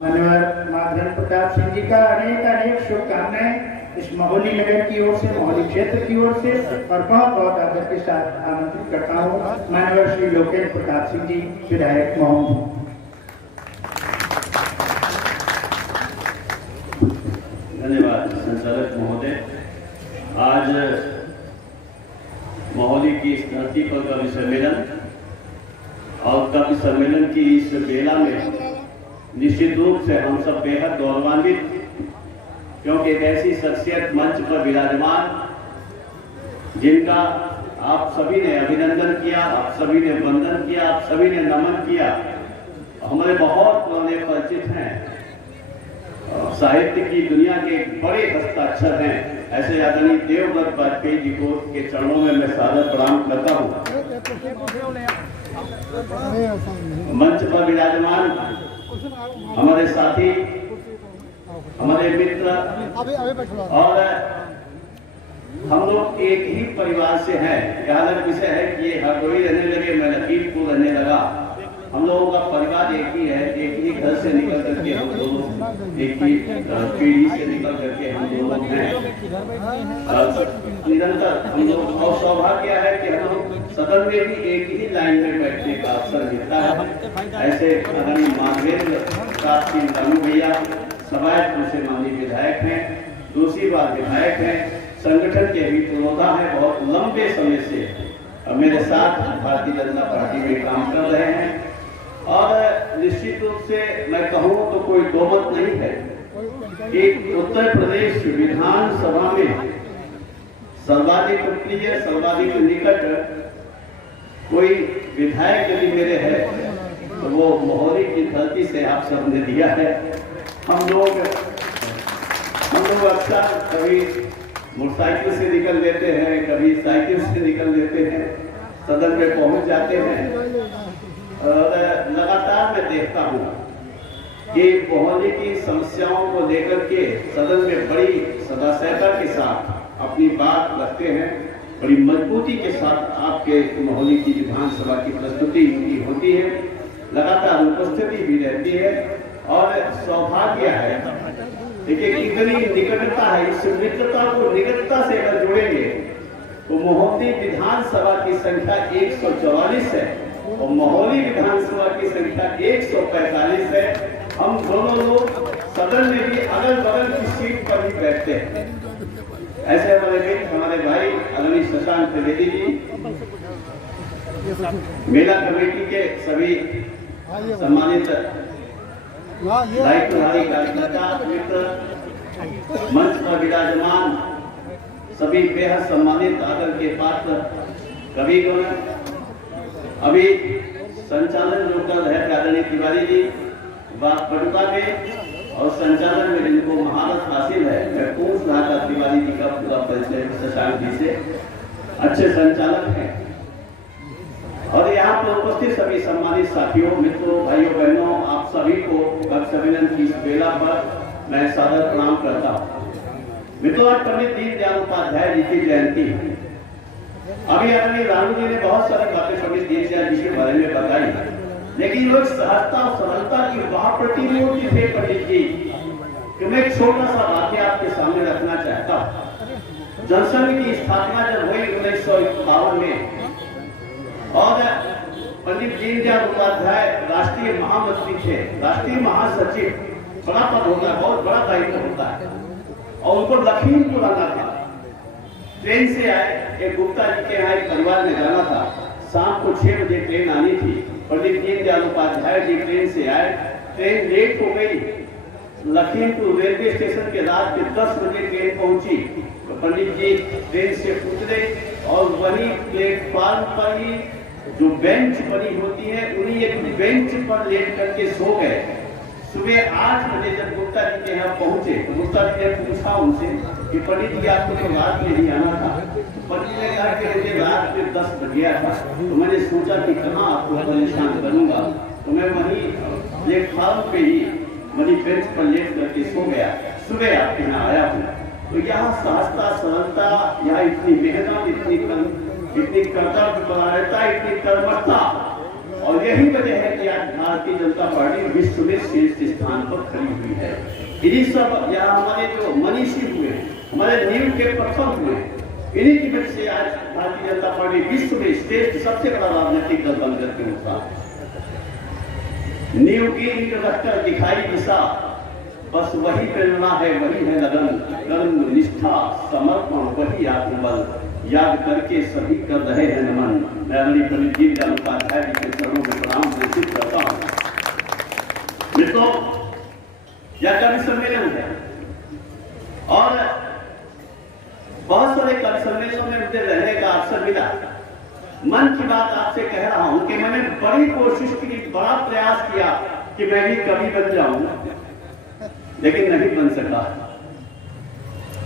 माननीय माधवेंद्र प्रताप सिंह जी का अनेक अनेक शुभकामनाएं इस महोली नगर की ओर से, महोली क्षेत्र की ओर से, और बहुत बहुत आदर के साथ आमंत्रित करता हूँ माननीय श्री लोकेन्द्र प्रताप सिंह जी विधायक महोली। धन्यवाद संचालक महोदय। आज महोली की इस धरती पर कवि सम्मेलन और कवि सम्मेलन की इस बेला में निश्चित रूप से हम सब बेहद गौरवान्वित, क्योंकि एक ऐसी शख्सियत मंच पर विराजमान जिनका आप सभी ने अभिनंदन किया, आप सभी ने वंदन किया, आप सभी ने नमन किया, हमारे बहुत पुराने परिचित हैं, साहित्य की दुनिया के बड़े हस्ताक्षर हैं, ऐसे आदरणीय देवव्रत वाजपेयी जी को के चरणों में मैं सादर प्रणाम करता हूँ। मंच पर विराजमान हमारे साथी, हमारे मित्र, और हम लोग एक ही परिवार से हैं। यहाँ अलग विषय है कि ये हरदोई रहने लगे, मैं लखीमपुर रहने लगा। हम लोगों का परिवार एक ही है, एक ही घर से निकल करके हम लोग, एक ही पीढ़ी से निकल करके हम लोग हैं निरंतर। हम लोग और सौभाग्य है कि हम लोग सदन में भी एक ही लाइन में बैठने का अवसर मिलता है। ऐसे आदरणीय माधवेंद्र प्रताप सिंह रानू भैया सवायतपुर से माननीय विधायक हैं, दूसरी बार विधायक हैं, संगठन के भी पुरोधा है, बहुत लंबे समय से मेरे साथ भारतीय जनता पार्टी में काम कर रहे हैं। और निश्चित रूप से मैं कहूँ तो कोई दो मत नहीं है कि उत्तर प्रदेश विधानसभा में सर्वाधिक प्रिय, सर्वाधिक निकट कोई विधायक यदि मेरे है तो वो महोली की धरती से आप सबने दिया है। हम लोग अक्सर कभी मोटरसाइकिल से निकल लेते हैं, कभी साइकिल से निकल लेते हैं, सदन में पहुंच जाते हैं। और लगातार मैं देखता हूँ कि महोली की समस्याओं को लेकर के सदन में बड़ी सदासहता के साथ अपनी बात रखते हैं, बड़ी मजबूती के साथ आपके महोली की विधानसभा की प्रस्तुति होती है, लगातार उपस्थिति भी रहती है। और सौभाग्य है, देखिए कितनी निकटता है, इस मित्रता को निकटता से अगर जोड़ेंगे तो महोली विधानसभा की संख्या 144 है और महोली विधानसभा की संख्या 145 है। हम दोनों लोग सदन में भी अगल बगल की सीट पर ही बैठते हैं। ऐसे हमारे भाई आदरणीय शशांक त्रिवेदी जी, मेला कमेटी के सभी सम्मानित दायित्वधारी कार्यकर्ता मित्र, मंच पर विराजमान सभी बेहद सम्मानित आदर के पात्र कविगण, अभी संचालन जो कर रहे आदरणीय तिवारी जी पटुका में, और संचालन में जिनको महारत हासिल है, मैं पूछ रहा था तिवारी जी का पूरा परिचय शशांक जी से, अच्छे संचालक हैं। और यहाँ पर उपस्थित सभी सम्मानित साथियों, मित्रों, भाइयों बहनों, आप सभी को कवि सम्मेलन की इस बेला पर मैं सादर प्रणाम करता हूँ। मित्रों, आज पंडित दीनदयाल उपाध्याय जी की जयंती है। अभी आदरणीय रानू जी ने बहुत सारी बातें पंडित दीनदयाल जी के बारे में बताई, लेकिन वो सहजता और सरलता की वह प्रतिमूर्ति थे पंडित जी कि मैं एक छोटा सा वाक्य आपके सामने रखना चाहता हूँ। जनसंघ की स्थापना जब हुई 1951 में, और पंडित दीनदयाल उपाध्याय राष्ट्रीय महामंत्री थे, राष्ट्रीय महासचिव, बड़ा पद होता है, बहुत बड़ा दायित्व होता है, और उनको लखीमपुर आना था। ट्रेन से आए, एक गुप्ता जी के यहाँ एक परिवार में जाना था, शाम को 6 बजे ट्रेन आनी थी। पंडित दीनदयाल उपाध्याय जी ट्रेन से आए, ट्रेन लेट हो गई, लखीमपुर रेलवे स्टेशन के रात के 10 बजे ट्रेन पहुंची, तो पंडित जी ट्रेन से उतरे और वही प्लेटफार्म पर ही जो बेंच बनी होती है, उन्हीं एक बेंच पर लेट करके सो गए। सुबह 8 बजे जब गुप्ता जी के यहाँ पहुंचे तो गुप्ता जी ने पूछा उनसे कि पंडित जी आपको तो रात में ही आना था। पंडित ने कहा कि मुझे रात में 10 बज गया था, तो मैंने सोचा कि कहाँ आपको परेशान करूंगा, तो मैं वहीं प्लेटफार्म पे ही वही बेंच पर लेट करके सो गया, सुबह आपके यहाँ आया हूँ। तो यहाँ सहजता, सरलता, यहाँ इतनी मेहनत, इतनी कर्तव्यपरायणता, इतनी कर्मठता और यही वजह है कि आज भारतीय जनता पार्टी विश्व में शीर्ष स्थान पर खड़ी हुई है। इन्हीं सब या हमारे जो मनीषी हुए हैं, हमारे नींव के पत्थर हुए हैं, इन्हीं की वजह से आज भारतीय जनता पार्टी विश्व में श्रेष्ठ सबसे बड़ा राजनीतिक दल बन करके उठा। नींव की रखकर दिखाई दिशा, बस वही प्रेरणा है, वही है लगन, कर्म निष्ठा समर्पण, वही आत्मबल, याद करके सभी कर रहे हैं नमन। मैं अगली पंडित दीनदयाल उपाध्याय जी के चरणों में प्रणाम घोषित करता हूँ। मित्रों, यह कवि सम्मेलन है और बहुत सारे कवि सम्मेलनों में मुझे रहने का अवसर मिला। मन की बात आपसे कह रहा हूं कि मैंने बड़ी कोशिश की, बड़ा प्रयास किया कि मैं भी कवि बन जाऊं, लेकिन नहीं बन सका।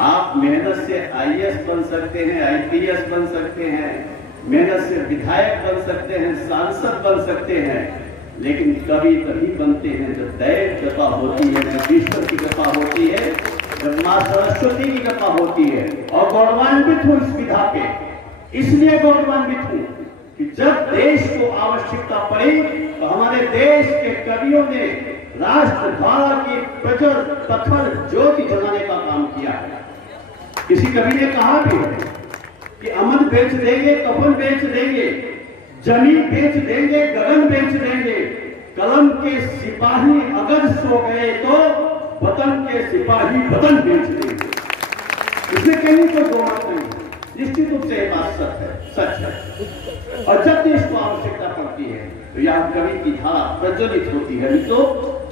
आप मेहनत से आईएएस बन सकते हैं, आईपीएस बन सकते हैं, मेहनत से विधायक बन सकते हैं, सांसद बन सकते हैं, लेकिन कवि तभी बनते हैं जब दैव कृपा होती है, जब ईश्वर की कृपा होती है, जब मां सरस्वती की कृपा होती है। और गौरवान्वित हूं इस विधा पे, इसलिए गौरवान्वित हूं कि जब देश को आवश्यकता पड़ी तो हमारे देश के कवियों ने राष्ट्रधारा की प्रचर प्रखर ज्योति जलाने का काम किया है। किसी कवि ने कहा भी है कि अमन बेच देंगे, कफन बेच देंगे, जमीन बेच देंगे, गगन बेच देंगे, कलम के सिपाही अगर सो गए तो वतन के सिपाही वतन बेच देंगे। इसमें कहीं तो दो मत नहीं, निश्चित रूप से बात सच है। और जब देश को आवश्यकता पड़ती है तो यह कवि की धारा प्रज्वलित होती है तो,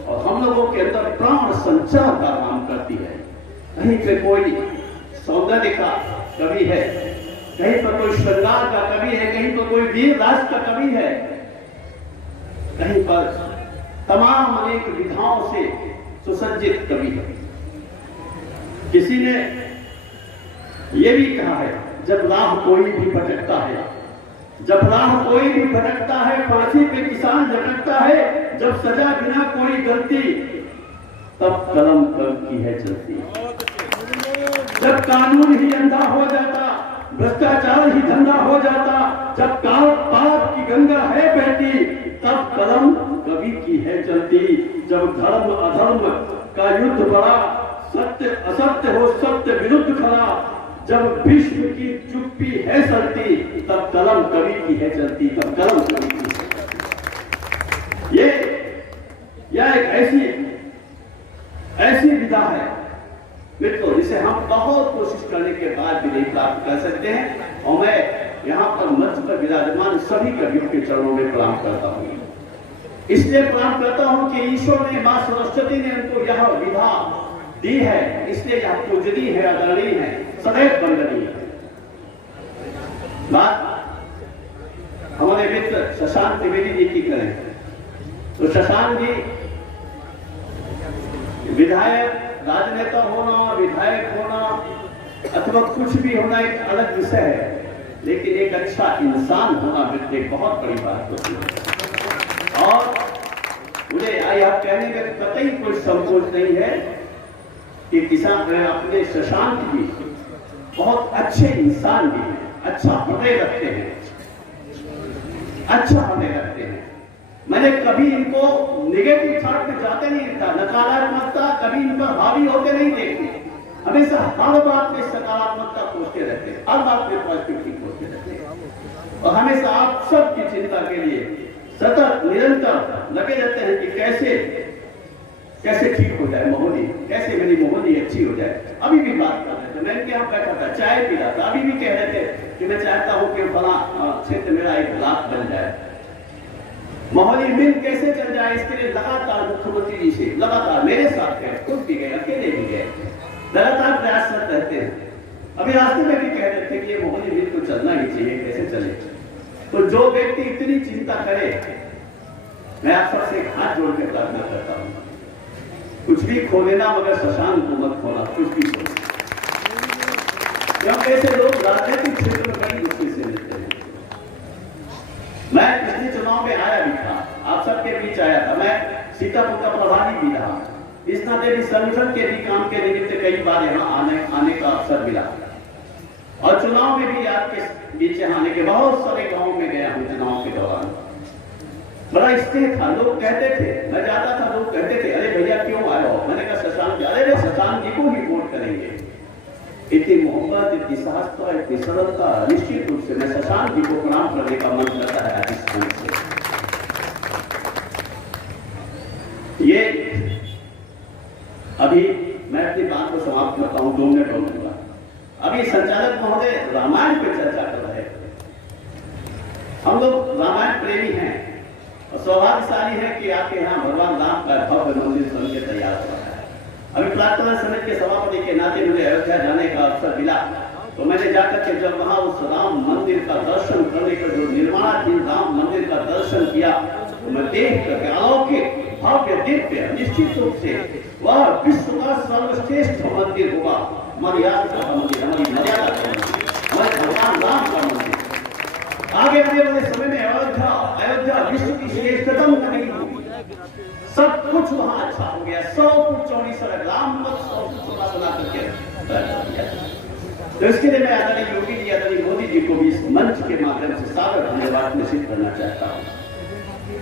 और हम लोगों के अंदर प्राण संचार का काम करती है। कहीं पे कोई सौंदर्य का कवि है, कहीं पर कोई श्रृंगार का कवि है, कहीं पर कोई वीर राज का कवि है, कहीं पर तमाम अनेक विधाओं से सुसज्जित कवि है। किसी ने यह भी कहा है, जब राह कोई भी भटकता है, जब राह कोई भी भटकता है, फांसी पे किसान झटकता है, जब सजा बिना कोई गलती, तब कलम कब की है चलती। जब कानून ही अंधा हो जाता, भ्रष्टाचार ही धंधा हो जाता, जब पाप की गंगा है बहती, तब कलम कवि की है चलती। जब धर्म अधर्म का युद्ध बड़ा, सत्य असत्य हो सत्य विरुद्ध खड़ा, जब विश्व की चुप्पी है सलती, तब कलम कवि की है चलती, तब कलम कवि की है चलती। यह एक ऐसी विधा है मित्रों, जिसे हम बहुत कोशिश करने के बाद भी नहीं प्राप्त कर सकते हैं। और मैं यहाँ पर मंच पर विराजमान सभी कवियों के चरणों में प्रणाम करता हूँ। इसलिए प्रणाम करता हूँ कि ईश्वर ने, मां सरस्वती ने उनको यह विधा दी है, इसलिए यह पूजनीय है, आदरणीय है, सदैव वंदनीय है। बात हमारे मित्र शशांक त्रिवेदी जी की करें तो शशांक जी विधायक, राजनेता होना, विधायक होना अथवा कुछ भी होना एक अलग विषय है, लेकिन एक अच्छा इंसान होना मित्र एक बहुत बड़ी बात होती है। और मुझे यह कहने में कतई कोई संकोच नहीं है कि किसान अपने शशांक जी बहुत अच्छे इंसान भी हैं, अच्छा हृदय रखते हैं, अच्छा हृदय रखते हैं। मैंने कभी इनको निगेटिव थॉट में जाते नहीं था, नकारात्मकता कभी इन पर हावी होते नहीं देखते, हमेशा हर बात में सकारात्मकता खोजते रहते हैं, हर बात में पॉजिटिविटी खोजते रहते हैं, और हमेशा आप सबकी चिंता के लिए सतत निरंतर लगे रहते हैं कि कैसे ठीक हो जाए मोहनी, कैसे मेरी मोहनी अच्छी हो जाए। अभी भी बात कर रहे थे, मैं इनके यहाँ बैठा था, चाय पी रहा था, अभी भी कह रहे थे कि मैं चाहता हूँ कि फला क्षेत्र मेरा एक ब्लॉक बन जाए, मोहनी मिल कैसे चल जाए, इसके लिए लगातार मुख्यमंत्री जी से, लगातार मेरे साथ गए, खुद भी गए, अकेले भी गए, लगातार प्रयासरत रहते हैं। अभी रास्ते में भी कह रहे थे कि ये मोहनी मिल तो चलना ही चाहिए, कैसे चले। तो जो व्यक्ति इतनी चिंता करे, मैं आप सबसे एक हाथ जोड़ के प्रार्थना करता हूँ, कुछ भी खो लेना मगर शशांक को मत खोना, कुछ भी खो। क्योंकि ऐसे लोग राजनीतिक क्षेत्र में बड़ी मुश्किल से मिलते हैं। मैं पिछले चुनाव में आया भी था, आप सबके बीच आया था, मैं सीतापुर का प्रभारी भी रहा, इस नाते भी संगठन के भी काम के निमित्त कई बार यहाँ आने का अवसर मिला, और चुनाव में भी आपके बीच आने के बहुत सारे गांव में गया हूँ चुनाव के दौरान। बड़ा स्नेह था। लोग कहते थे, मैं जाता था, लोग कहते थे अरे भैया क्यों आए हो? मैंने कहा शशांक जी। अरे शशांक जी को ही वोट करेंगे। इतनी मोहब्बत, इतनी सहजता, इतनी सरलता, निश्चित रूप से मैं शशांक जी को प्रणाम करने का मन करता है इस मंच से। ये अभी मैं अपनी बात को समाप्त करता हूं, 2 मिनट होगा। अभी संचालक महोदय रामायण पे चर्चा कर रहे थे। हम लोग रामायण प्रेमी हैं और सौभाग्यशाली है कि आपके यहाँ भगवान राम का भव्य मंदिर बन के तैयार हो रहा है। अभी प्रार्थना समिति के सभापति के नाते मुझे अयोध्या जाने का अवसर मिला, तो मैंने जाकर के जब वहां उस राम मंदिर का दर्शन करने का, जो निर्माणाधीन राम मंदिर का दर्शन किया, तो मैं देख करके अलौकिक भव्य दिव्य, निश्चित रूप से वह विश्व का सर्वश्रेष्ठ मंदिर होगा। मर्यादा का मंदिर, हमारी मर्यादा का मंदिर, हमारे भगवान राम का मंदिर। आगे आने वाले समय में अयोध्या विश्व की श्रेष्ठतम नगरी होगी। सब कुछ वहां अच्छा हो गया। 100 फुट चौड़ी सड़क, राम पथ 100 फुट चौड़ा बना करके। तो इसके लिए मैं आदरणीय योगी जी, आदरणीय मोदी जी को भी इस मंच के माध्यम से सादर धन्यवाद निश्चित करना चाहता हूँ।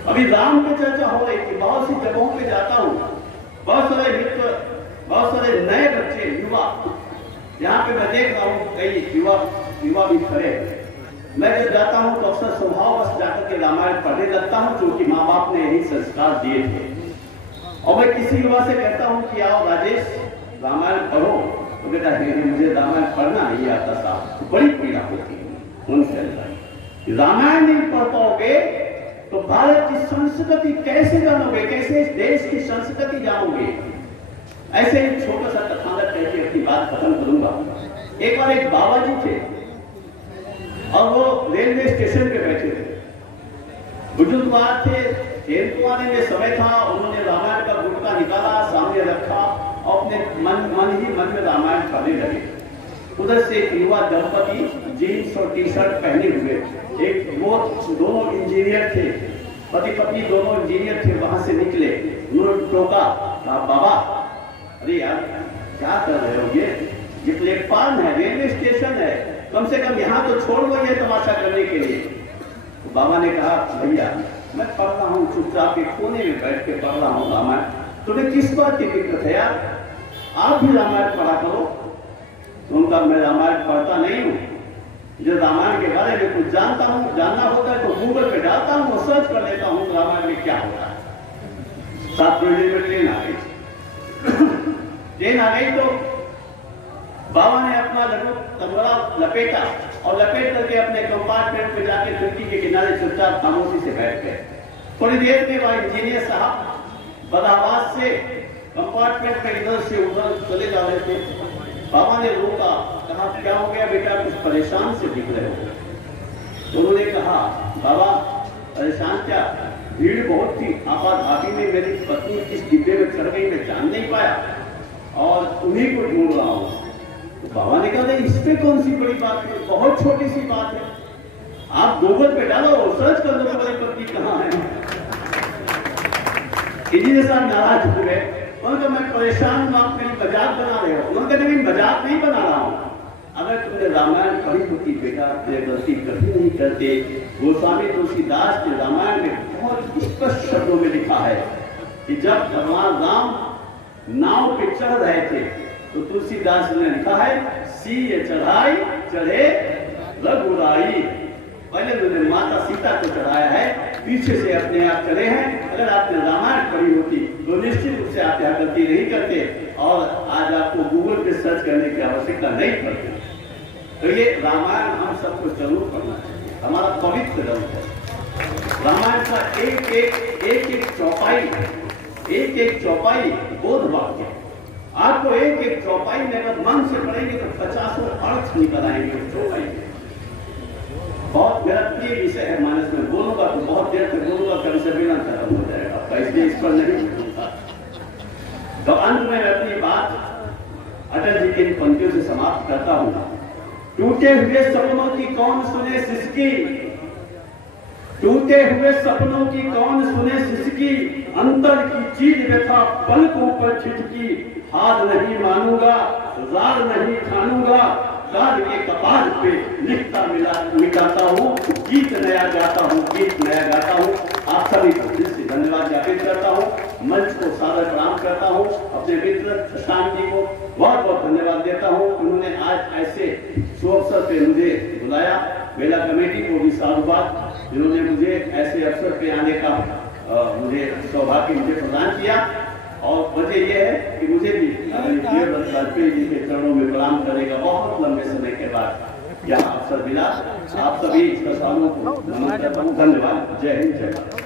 अभी राम की चर्चा हो रही थी, बहुत सी जगहों पे जाता हूँ, बहुत सारे मित्र, बहुत सारे नए बच्चे, युवा, यहाँ पे मैं देख रहा हूँ कई युवा भी खड़े हैं। मैं जब जाता हूँ तो अक्सर स्वभाववश जाकर के रामायण पढ़ने लगता हूँ, क्योंकि माँ बाप ने यही संस्कार दिए थे। और मैं किसी युवा से कहता हूँ कि आओ राजेश रामायण पढ़ो, तो बेटा मुझे रामायण पढ़ना नहीं आता साहब, तो बड़ी पीड़ा होती है उनसे। रामायण नहीं पढ़ पाओगे तो भारत की संस्कृति कैसे जानोगे, कैसे इस देश की संस्कृति जानोगे? ऐसे ही छोटा सा कथानक कह के अपनी बात खत्म करूंगा। एक बार एक बाबा जी थे और वो रेलवे स्टेशन पे बैठे थे। बुजुर्गवार थे, ट्रेन को आने में समय था, उन्होंने रामायण का गुटका निकाला, सामने रखा और अपने मन ही मन में रामायण पढ़ने लगे। उधर से एक युवा दंपति जीन्स और टी शर्ट पहने हुए, एक वो दोनों इंजीनियर थे, पति पत्नी दोनों इंजीनियर थे, वहां से निकले। उन्होंने टोका, बाबा अरे यार क्या कर रहे हो? ये प्लेटफॉर्म है, रेलवे स्टेशन है, कम से कम यहाँ तो छोड़ दो ये तमाशा करने के लिए। तो बाबा ने कहा भैया मैं पढ़ रहा हूँ, चुपचाप के कोने में बैठ के पढ़ रहा हूँ रामायण, तुम्हें किस बात की दिक्कत है यार? आप भी रामायण पढ़ा करो। तो उनका मैं रामायण पढ़ता नहीं हूँ, जो रामायण के बारे में कुछ जानता हूँ, जानना होता है तो गूगल पे डालता हूँ और सर्च कर लेता हूँ रामायण में क्या होता है। 7 बजे में ट्रेन आ गई। ट्रेन आ गई तो बाबा ने अपना तंगड़ा लपेटा और लपेट करके अपने कंपार्टमेंट पे जाके खिड़की के किनारे चुपचाप खामोशी से बैठ गए। थोड़ी देर में वह इंजीनियर साहब बदआवाज से कंपार्टमेंट में इधर से उधर चले जा रहे थे। बाबा ने रोका, कहा क्या हो गया बेटा, कुछ परेशान से दिख रहे हो? तो उन्होंने कहा बाबा परेशान क्या, भीड़ बहुत थी, आपाधापी में मेरी पत्नी किस डिब्बे में चढ़ गई मैं जान नहीं पाया और उन्हीं को ढूंढ रहा हूँ। तो बाबा ने कहा इस पे कौन सी बड़ी बात है, बहुत छोटी सी बात है, आप गूगल पे डालो सर्च कर लो मेरी पत्नी कहाँ है। इंजीनियर साहब नाराज हुए, उन्होंने मैं परेशान हूँ, आप मेरी मजाक बना रहे हो। उन्होंने कहा नहीं मजाक नहीं बना रहा हूँ, अगर तुमने रामायण पढ़ी होती बेटा ये गलती कभी नहीं करते। गोस्वामी तुलसीदास ने रामायण में बहुत स्पष्ट शब्दों में लिखा है कि जब भगवान राम नाव पे चढ़ रहे थे तो तुलसीदास ने लिखा है सी चढ़ाई चढ़े रघुराई। पहले उन्होंने माता सीता को चढ़ाया है, पीछे से अपने आप चले हैं। अगर आपने रामायण पढ़ी होती तो निश्चित रूप से आप यह गलती नहीं करते और आज आपको गूगल पे सर्च करने की आवश्यकता नहीं पड़ती। तो ये रामायण हम सबको जरूर पढ़ना चाहिए, हमारा पवित्र ग्रंथ है। रामायण का एक एक चौपाई बोध वाक्य। आपको एक एक चौपाई में अगर मन से पढ़ेंगे तो 50 अर्थ निकल आएंगे उस चौपाई में। बहुत मेरा प्रिय विषय है, मानस में बोलूंगा तो बहुत देर तक बोलूंगा, कभी से बिना खत्म हो जाएगा आपका, इसलिए इस पर नहीं बोलूंगा। तो अंत में अपनी बात अटल जी की पंक्तियों से समाप्त करता हूं। टूटे हुए सपनों की कौन सुने सिसकी, टूटे हुए सपनों की कौन सुने सिसकी, अंतर की चीज व्यथा पलकों पर छिटकी, हार नहीं मानूंगा जार नहीं ठानूंगा, काल के कपाल पे लिखता मिटाता हूँ, गीत नया गाता हूँ, गीत नया गाता हूँ। आप सभी को दिल से धन्यवाद ज्ञापित करता हूँ, मंच को सादर प्रणाम करता हूँ, अपने मित्र शशांक जी को बहुत बहुत धन्यवाद देता हूँ। उन्होंने आज ऐसे सुअवसर पे मुझे बुलाया। मेला कमेटी को भी साधुवाद, जिन्होंने मुझे ऐसे अवसर पे आने का मुझे सौभाग्य मुझे प्रदान किया। और वजह यह है कि मुझे भी प्रियव्रत वाजपेयी जी के चरणों में प्रणाम करने का बहुत लंबे समय के बाद यह अवसर मिला। आप सभी श्रद्धालुओं को नमन करता हूँ। धन्यवाद। जय हिंद, जय भारत।